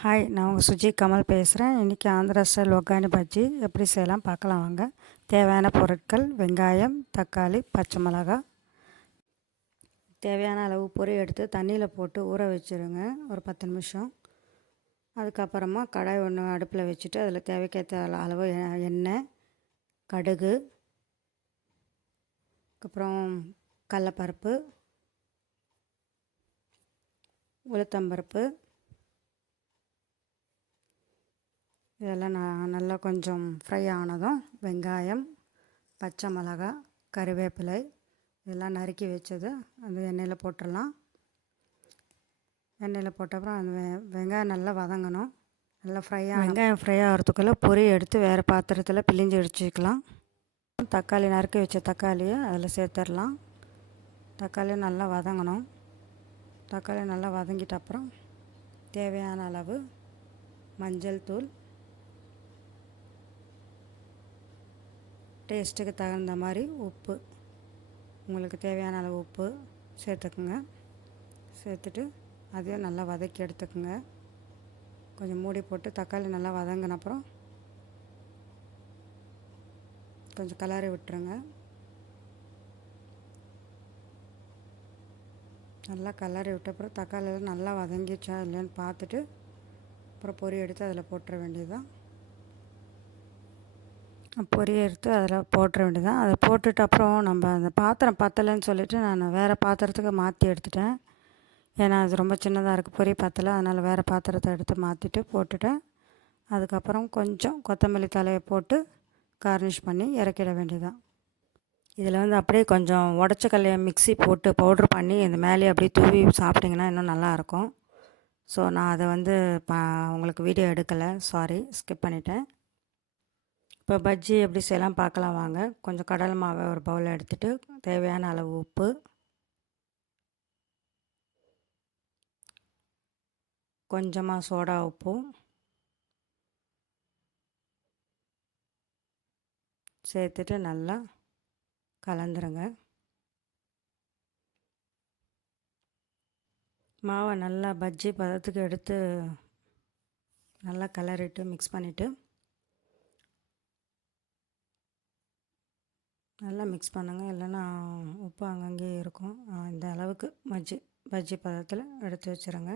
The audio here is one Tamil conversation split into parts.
ஹாய், நான் உங்கள் சுஜி கமல் பேசுகிறேன். இன்றைக்கி ஆந்திரா ஸ்டைல் ஒக்கானி பஜ்ஜி எப்படி செய்யலாம் பார்க்கலாம் வாங்க. தேவையான பொருட்கள்: வெங்காயம், தக்காளி, பச்சை மிளகாய். தேவையான அளவு பொரி எடுத்து தண்ணியில் போட்டு ஊற வச்சுருங்க ஒரு 10 நிமிஷம். அதுக்கப்புறமா கடாய் ஒன்று அடுப்பில் வச்சுட்டு அதில் தேவைக்கேற்ற அளவு எண்ணெய், கடுகு, அப்புறம் கடலப்பருப்பு, உளுத்தம்பருப்பு, இதெல்லாம் நல்லா கொஞ்சம் ஃப்ரை ஆனதும் வெங்காயம், பச்சை மிளகாய், கருவேப்பிலை இதெல்லாம் நறுக்கி வச்சது அந்த எண்ணெயில் போட்டுடலாம். எண்ணெயில் போட்ட அப்புறம் அந்த வெங்காயம் நல்லா வதங்கணும். நல்லா வெங்காயம் ஃப்ரை ஆகிறதுக்குள்ளே பொரி எடுத்து வேறு பாத்திரத்தில் பிழிஞ்சு வச்சுக்கலாம். தக்காளி நறுக்கி வச்ச தக்காளியை அதில் சேர்த்துடலாம். தக்காளி நல்லா வதங்கணும். தக்காளி நல்லா வதங்கிட்ட அப்புறம் தேவையான அளவு மஞ்சள் தூள், டேஸ்ட்டுக்கு தகுந்த மாதிரி உப்பு, உங்களுக்கு தேவையான அளவு உப்பு சேர்த்துக்குங்க. சேர்த்துட்டு அதையும் நல்லா வதக்கி எடுத்துக்குங்க. கொஞ்சம் மூடி போட்டு தக்காளி நல்லா வதங்கின அப்புறம் கொஞ்சம் கிளறி விட்டுருங்க. நல்லா கிளறி விட்ட அப்புறம் தக்காளியெல்லாம் நல்லா வதங்கிச்சா இல்லைன்னு பார்த்துட்டு அப்புறம் பொரி எடுத்து அதில் போட்டுற வேண்டியதுதான். பொரியை எடுத்து அதில் போட்டுற வேண்டியதான். அதை போட்டுட்டு அப்புறம் நம்ம அந்த பாத்திரம் பத்தலைன்னு சொல்லிவிட்டு நான் வேறு பாத்திரத்துக்கு மாற்றி எடுத்துட்டேன். ஏன்னா அது ரொம்ப சின்னதாக இருக்குது, பொரி பத்தலை. அதனால் வேறு பாத்திரத்தை எடுத்து மாற்றிட்டு போட்டுட்டேன். அதுக்கப்புறம் கொஞ்சம் கொத்தமல்லி தலையை போட்டு கார்னிஷ் பண்ணி இறக்கிட வேண்டியதான். இதில் வந்து அப்படியே கொஞ்சம் உடச்ச கடலையை மிக்ஸி போட்டு பவுட்ரு பண்ணி இந்த மேலே அப்படியே தூவி சாப்பிட்டிங்கன்னா இன்னும் நல்லாயிருக்கும். ஸோ நான் அதை வந்து உங்களுக்கு வீடியோ எடுக்கலை, சாரி, ஸ்கிப் பண்ணிட்டேன். இப்போ பஜ்ஜி எப்படி செய்யலாம் பார்க்கலாம் வாங்க. கொஞ்சம் கடலை மாவை ஒரு பவுலில் எடுத்துகிட்டு தேவையான அளவு உப்பு, கொஞ்சமாக சோடா உப்பும் சேர்த்துட்டு நல்லா கலந்துருங்க. மாவை நல்லா பஜ்ஜி பதத்துக்கு எடுத்து நல்லா கிளறிட்டு மிக்ஸ் பண்ணிவிட்டு நல்லா மிக்ஸ் பண்ணுங்கள். இல்லைன்னா உப்பு அங்கங்கே இருக்கும். இந்த அளவுக்கு பஜ்ஜி பதத்தில் எடுத்து வச்சுருங்க.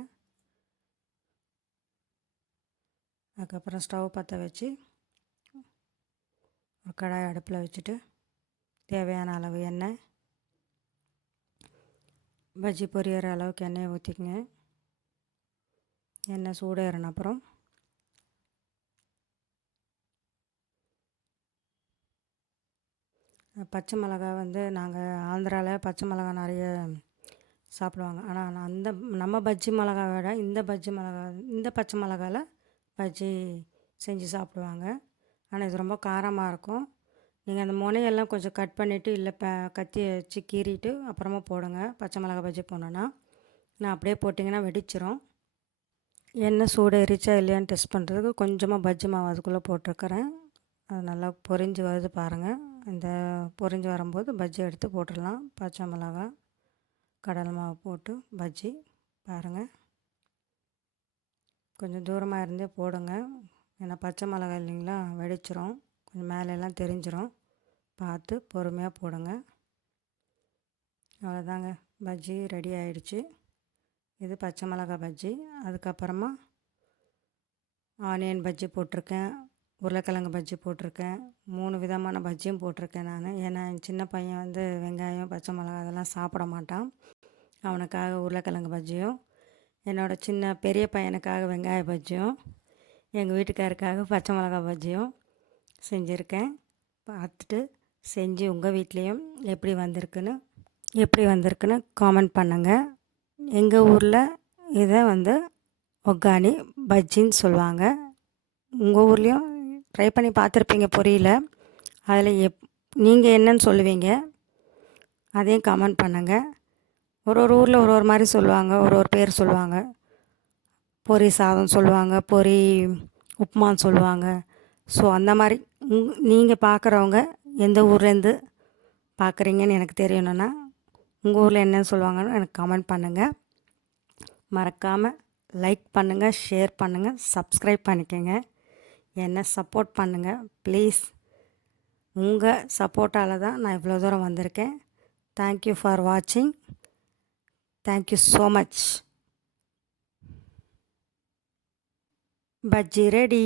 அதுக்கப்புறம் ஸ்டவ் பற்ற வச்சு ஒரு கடாய் அடுப்பில் வச்சுட்டு தேவையான அளவு எண்ணெய், பஜ்ஜி பொரியிற அளவுக்கு எண்ணெயை ஊற்றிக்குங்க. எண்ணெய் சூடேறின அப்புறம் பச்சை மிளகாய் வந்து நாங்கள் ஆந்திராவில் பச்சை மிளகாய் நிறைய சாப்பிடுவாங்க. ஆனால் நம்ம பஜ்ஜி மிளகாய் விட இந்த பச்சை மிளகாயில் பஜ்ஜி செஞ்சு சாப்பிடுவாங்க. ஆனால் இது ரொம்ப காரமாக இருக்கும். நீங்கள் அந்த முனையெல்லாம் கொஞ்சம் கட் பண்ணிவிட்டு இல்லை கத்தி வச்சு கீறிட்டு அப்புறமா போடுங்க. பச்சை மிளகாய் பஜ்ஜி போனோன்னா நான் அப்படியே போட்டிங்கன்னா வெடிச்சிரும். எண்ணெய் சூடேறிச்சா இல்லையான்னு டெஸ்ட் பண்ணுறதுக்கு கொஞ்சமாக பஜ்ஜி மாவு அதுக்குள்ளே போட்டிருக்கிறேன். அது நல்லா பொரிஞ்சு வருது பாருங்கள். இந்த பொரிஞ்சு வரும்போது பஜ்ஜி எடுத்து போட்டுடலாம். பச்சை மிளகாய், கடலை மாவு போட்டு பஜ்ஜி பாருங்கள். கொஞ்சம் தூரமாக இருந்தே போடுங்க. ஏன்னா பச்சை மிளகாய் இல்லைங்களா, வெடிச்சிரும், கொஞ்சம் மேலெல்லாம் தெரிஞ்சிரும். பார்த்து பொறுமையாக போடுங்க. அவ்வளோதாங்க, பஜ்ஜி ரெடி ஆகிடுச்சு. இது பச்சை மிளகாய் பஜ்ஜி. அதுக்கப்புறமா ஆனியன் பஜ்ஜி போட்டிருக்கேன், உருளைக்கிழங்கு பஜ்ஜி போட்டிருக்கேன், 3 விதமான பஜ்ஜியும் போட்டிருக்கேன் நான். ஏன்னா என் சின்ன பையன் வந்து வெங்காயம், பச்சை மிளகாய் அதெல்லாம் சாப்பிட மாட்டான். அவனுக்காக உருளைக்கிழங்கு பஜ்ஜியும், என்னோடய பெரிய பையனுக்காக வெங்காய பஜ்ஜியும், எங்கள் வீட்டுக்காருக்காக பச்சை மிளகாய் பஜ்ஜியும் செஞ்சுருக்கேன். பார்த்துட்டு செஞ்சு உங்கள் வீட்லேயும் எப்படி வந்திருக்குன்னு காமெண்ட் பண்ணுங்கள். எங்கள் ஊரில் இதை வந்து ஒக்கானி பஜ்ஜின்னு சொல்லுவாங்க. உங்கள் ஊர்லேயும் ட்ரை பண்ணி பார்த்துருப்பீங்க பொரியல. அதில் நீங்கள் என்னன்னு சொல்லுவீங்க அதையும் கமெண்ட் பண்ணுங்கள். ஒரு ஊரில் ஒரு மாதிரி சொல்லுவாங்க, ஒரு பேர் சொல்லுவாங்க. பொரி சாதம் சொல்லுவாங்க, பொரி உப்புமான்னு சொல்லுவாங்க. ஸோ அந்த மாதிரி நீங்கள் பார்க்குறவங்க எந்த ஊர்லேருந்து பார்க்குறீங்கன்னு எனக்கு தெரியணுன்னா உங்கள் ஊரில் என்னன்னு சொல்லுவாங்கன்னு எனக்கு கமெண்ட் பண்ணுங்கள். மறக்காமல் லைக் பண்ணுங்கள், ஷேர் பண்ணுங்கள், சப்ஸ்கிரைப் பண்ணிக்கோங்க. என்னை சப்போர்ட் பண்ணுங்கள் ப்ளீஸ். உங்கள் சப்போர்ட்டால் தான் நான் இவ்வளோ தூரம் வந்திருக்கேன். தேங்க்யூ ஃபார் வாட்சிங். Thank you so much. Bajji ready.